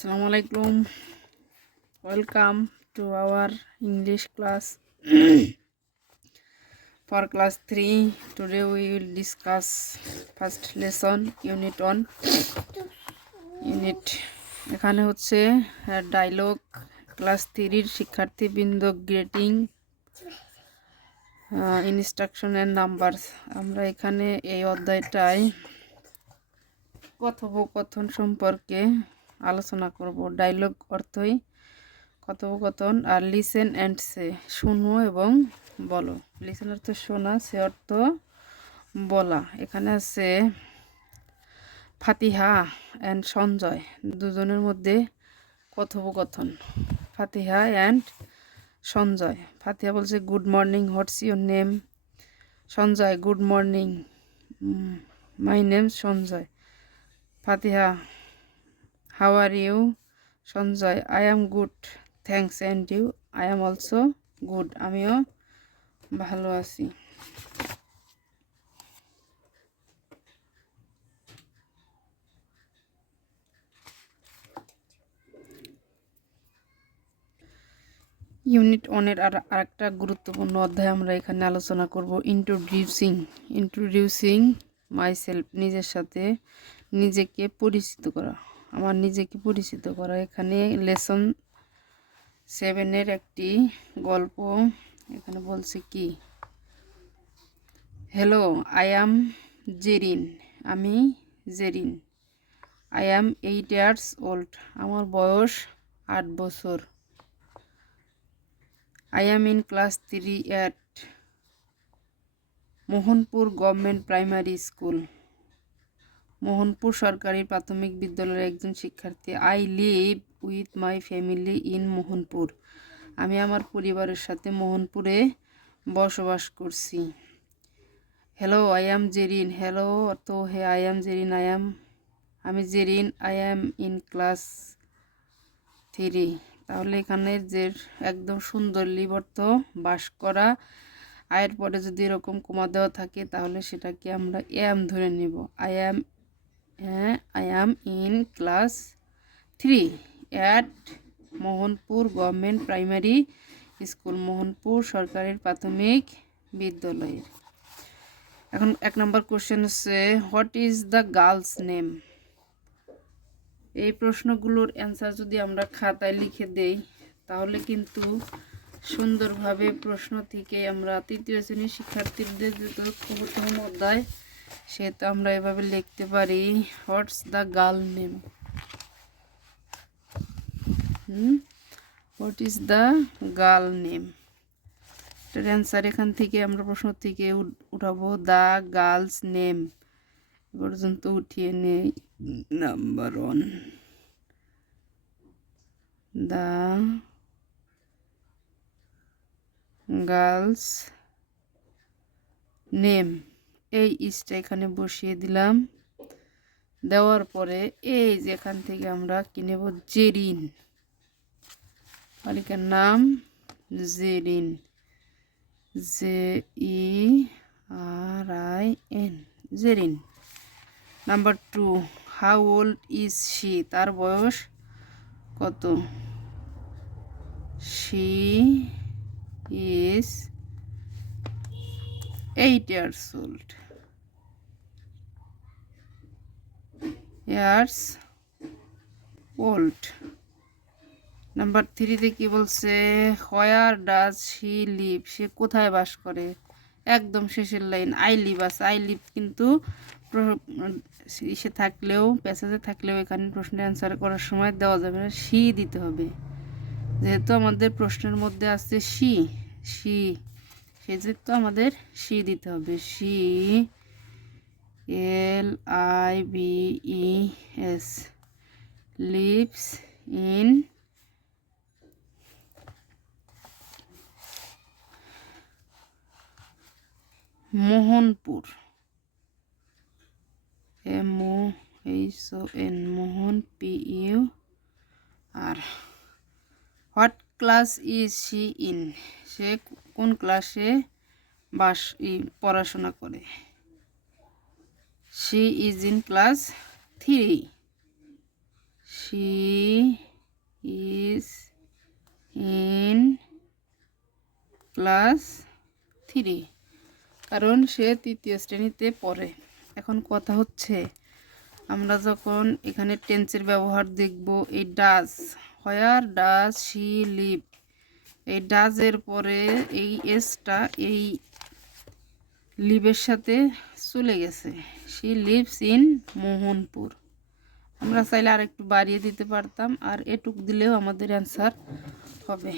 Assalamu alaikum. Welcome to our English class for class 3. Today we will discuss first lesson unit 1. Unit এখানে হচ্ছে dialogue class 3 এর শিক্ষার্থীবৃন্দ grating instruction and numbers. আমরা এখানে এই অধ্যায়টায় কথোপকথন সম্পর্কে আলোচনা করব। ডায়লগ অর্থই কথোপকথন, আর লিসেন অ্যান্ড সে শুনো এবং বলো। লিসেন অর্থ শোনা, সে অর্থ বলা। এখানে আছে ফাতিহা অ্যান্ড সঞ্জয়, দুজনের মধ্যে কথোপকথন। ফাতিহা অ্যান্ড সঞ্জয়। ফাতিহা বলছে good morning, what's your name? Sanjay good morning, my name Sanjay. Fatiha how are you? Sanjay I am good thanks, and you? I am also good, আমিও ভালো আছি। ইউনিট 1 এর আরেকটা গুরুত্বপূর্ণ অধ্যায় আমরা এখানে আলোচনা করব। ইন্ট্রোডিউসিং মাইসেলফ, নিজের সাথে নিজেকে পরিচিত করা, আমার নিজেকে পরিচিত করা। এখানে লেসন 7 এর একটি গল্প। এখানে বলছে কি, হ্যালো আই অ্যাম জেরিন, আমি Jerin. I am 8 years old, আমার বয়স 8 বছর। I am in class 3 at Mohanpur government primary school, Mohanpur সরকারি প্রাথমিক বিদ্যালয়ের একজন শিক্ষার্থী। I live with my family in Mohanpur, আমি আমার পরিবারের সাথে মোহনপুরে বসবাস করছি। Hello I am Jerin, hello তো হে আই অ্যাম জেরিন, আমি Jerin. I am in class 3। তাহলে এখানে যে একদম সুন্দর লিভ অর্থ বাস করা, আয়ের পরে যদি এরকম কমা দেওয়া থাকে তাহলে সেটাকে আমরা এম ধরে নেব। I am in class 3 at Mohanpur government primary school, Mohanpur সরকারি প্রাথমিক বিদ্যালয়ের। এখন 1 নম্বর কোশ্চেন হচ্ছে what is the girl's name? এই প্রশ্নগুলোর অ্যান্সার যদি আমরা খাতায় লিখে দেই তাহলে কিন্তু সুন্দরভাবে প্রশ্ন থেকে আমরা তৃতীয় শ্রেণীর শিক্ষার্থীদের যেহেতু প্রথম অধ্যায় সেটা আমরা এভাবে লিখতে পারি, what's the girl name? What is the girl name? এটার অ্যান্সার এখান থেকে আমরা প্রশ্ন থেকে উঠাবো দ্য গার্লস নেম। পর্যন্ত উঠিয়ে নেই। Number 1, the girl's name. এই ইসটা এখানে বসিয়ে দিলাম। দেওয়ার পরে এই যে এখান থেকে আমরা কি নেব, জেরিন, বালিকার নাম Jerin, JERIN, Jerin. Number 2, how old is she? তার বয়স কত? She is 8 years old. Number 3 কি বলছে, হোয়ার ডাজ শি লিভ? সে কোথায় বাস করে? একদম শেষের লাইন আই লিভ আছে। আই লিভ কিন্তু সে থাকলেও, প্যাসেজে থাকলেও এখানে প্রশ্নের অ্যান্সার করার সময় দেওয়া যাবে না, শি দিতে হবে। যেহেতু আমাদের প্রশ্নের মধ্যে আছে শি, সেহেতু আমাদের শি দিতে হবে। She LIVES lives in Mohanpur, MOHON, Mohan PUR। What class is she in? সে কোন ক্লাসে পড়াশোনা করে? She is in class 3। She is in class 3, কারণ সে 3য় শ্রেণীতে পড়ে। এখন কথা হচ্ছে, আমরা যখন এখানে টেন্সের ব্যবহার দেখব, এই does, where does she leave, এই ডাজের পরে এই এসটা এই লিভের সাথে চলে গেছে। She lives in Mohanpur. আমরা চাইলে আর একটু বাড়িয়ে দিতে পারতাম, আর এটুক দিলেও আমাদের অ্যান্সার হবে।